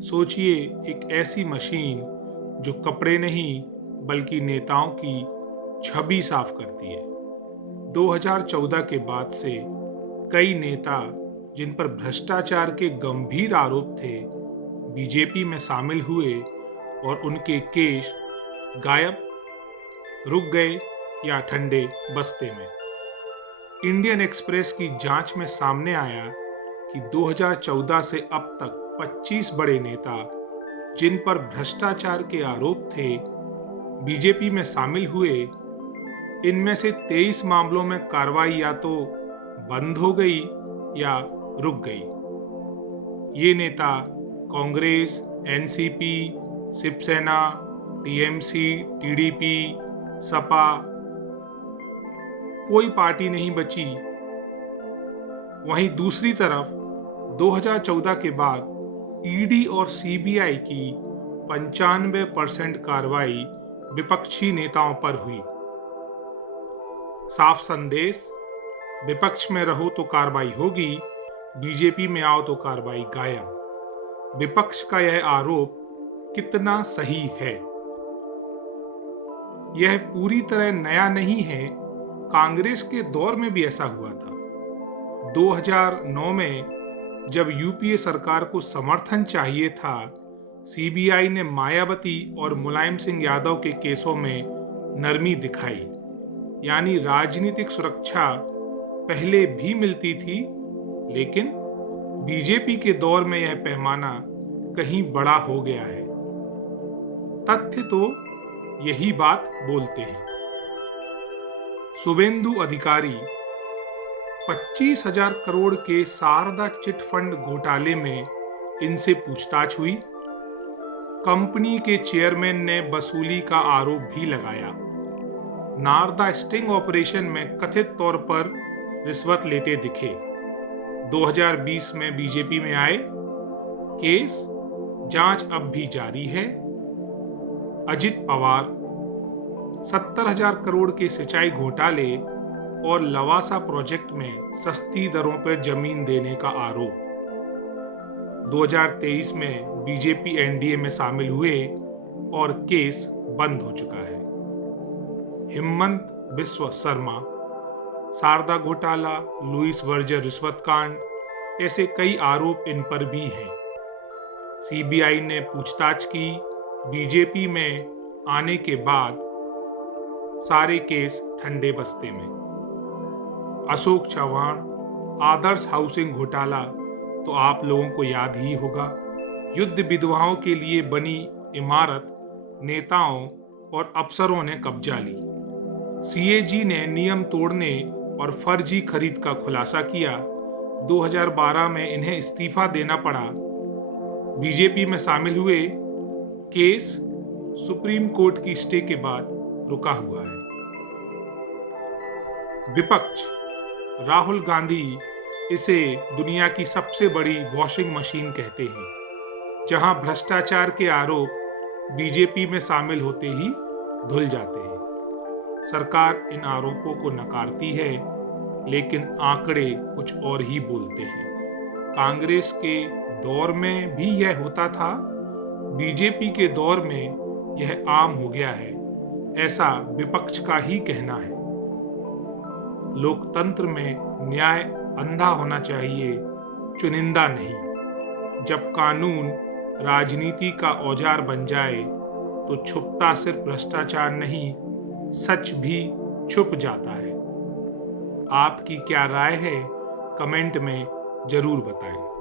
सोचिए, एक ऐसी मशीन जो कपड़े नहीं बल्कि नेताओं की छवि साफ करती है। 2014 के बाद से कई नेता जिन पर भ्रष्टाचार के गंभीर आरोप थे, बीजेपी में शामिल हुए और उनके केस गायब, रुक गए या ठंडे बस्ते में। इंडियन एक्सप्रेस की जांच में सामने आया कि 2014 से अब तक 25 बड़े नेता जिन पर भ्रष्टाचार के आरोप थे, बीजेपी में शामिल हुए। इनमें से 23 मामलों में कार्रवाई या तो बंद हो गई या रुक गई। ये नेता Congress, NCP, Shiv Sena, TMC, TDP, Sapa, कोई पार्टी नहीं बची। वहीं दूसरी तरफ 2014 के बाद ईडी और सीबीआई की 95% कार्रवाई विपक्षी नेताओं पर हुई। साफ संदेश, विपक्ष में रहो तो कार्रवाई होगी, बीजेपी में आओ तो कार्रवाई गायब। विपक्ष का यह आरोप कितना सही है? यह पूरी तरह नया नहीं है। कांग्रेस के दौर में भी ऐसा हुआ था। 2009 में जब यूपीए सरकार को समर्थन चाहिए था, सीबीआई ने मायावती और मुलायम सिंह यादव के केसों में नरमी दिखाई। यानी राजनीतिक सुरक्षा पहले भी मिलती थी, लेकिन बीजेपी के दौर में यह पैमाना कहीं बड़ा हो गया है। तथ्य तो यही बात बोलते हैं। शुभेंदु अधिकारी 25,000 करोड़ के शारदा चिट फंड घोटाले में इनसे पूछताछ हुई। कंपनी के चेयरमैन ने वसूली का आरोप भी लगाया। नारदा स्टिंग ऑपरेशन में कथित तौर पर रिश्वत लेते दिखे। 2020 में बीजेपी में आए। केस जांच अब भी जारी है। अजित पवार 70,000 करोड़ के सिंचाई घोटाले और लवासा प्रोजेक्ट में सस्ती दरों पर जमीन देने का आरोप। 2023 में बीजेपी एनडीए में शामिल हुए और केस बंद हो चुका है। हिमंत बिस्वा शर्मा, शारदा घोटाला, लुइस वर्जर रिश्वत कांड, ऐसे कई आरोप इन पर भी हैं। सीबीआई ने पूछताछ की। बीजेपी में आने के बाद सारे केस ठंडे बस्ते में। अशोक चव्हाण, आदर्श हाउसिंग घोटाला तो आप लोगों को याद ही होगा। युद्ध विधवाओं के लिए बनी इमारत नेताओं और अफसरों ने कब्जा ली। सीएजी ने नियम तोड़ने और फर्जी खरीद का खुलासा किया। 2012 में इन्हें इस्तीफा देना पड़ा। बीजेपी में शामिल हुए। केस सुप्रीम कोर्ट की स्टे के बाद रुका हुआ है। विपक्ष, राहुल गांधी इसे दुनिया की सबसे बड़ी वॉशिंग मशीन कहते हैं, जहां भ्रष्टाचार के आरोप बीजेपी में शामिल होते ही धुल जाते हैं। सरकार इन आरोपों को नकारती है, लेकिन आंकड़े कुछ और ही बोलते हैं। कांग्रेस के दौर में भी यह होता था, बीजेपी के दौर में यह आम हो गया है, ऐसा विपक्ष का ही कहना है। लोकतंत्र में न्याय अंधा होना चाहिए, चुनिंदा नहीं। जब कानून राजनीति का औजार बन जाए तो छुपता सिर्फ भ्रष्टाचार नहीं, सच भी छुप जाता है। आपकी क्या राय है? कमेंट में जरूर बताएं।